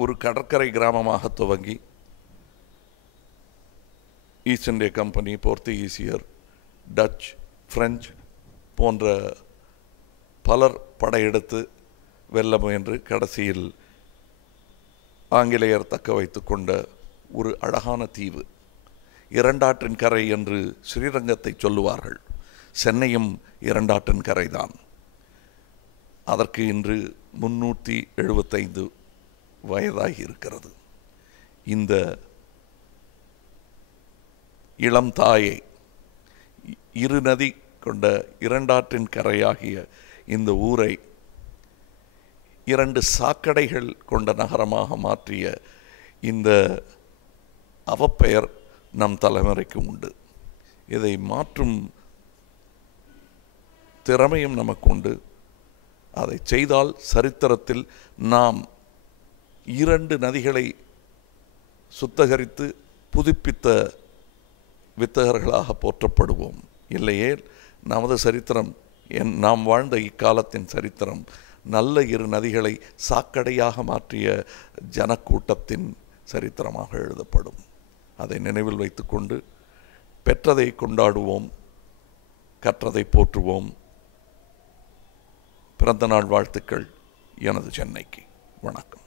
ஒரு கடற்கரை கிராமமாக துவங்கி ஈஸ்ட் இந்திய கம்பெனி, போர்த்துகீசியர், டச், பிரெஞ்சு போன்ற பலர் படையெடுத்து வெல்ல முயன்று கடைசியில் ஆங்கிலேயர் தக்க வைத்து கொண்ட ஒரு அழகான தீவு. இரண்டாற்றின் கரை என்று ஸ்ரீரங்கத்தை சொல்லுவார்கள். சென்னையும் இரண்டாற்றின் கரைதான். அதற்கு இன்று 375 வயதாகி இருக்கிறது. இந்த இளம் தாயை, இரு நதி கொண்ட இரண்டாற்றின் கரையாகிய இந்த ஊரை 2 சாக்கடைகள் கொண்ட நகரமாக மாற்றிய இந்த அவப்பெயர் நம் தலைமுறைக்கு உண்டு. இதை மாற்றும் திறமையும் நமக்கு உண்டு. அதை செய்தால் சரித்திரத்தில் நாம் 2 நதிகளை சுத்தகரித்து புதுப்பித்த வித்தகர்களாக போற்றப்படுவோம். இல்லையே நமது சரித்திரம், நாம் வாழ்ந்த இக்காலத்தின் சரித்திரம் நல்ல 2 நதிகளை சாக்கடையாக மாற்றிய ஜனக்கூட்டத்தின் சரித்திரமாக எழுதப்படும். அதை நினைவில் வைத்துக்கொண்டு பெற்றதை கொண்டாடுவோம், கற்றதை போற்றுவோம். பிறந்தநாள் வாழ்த்துக்கள் எனது சென்னைக்கு. வணக்கம்.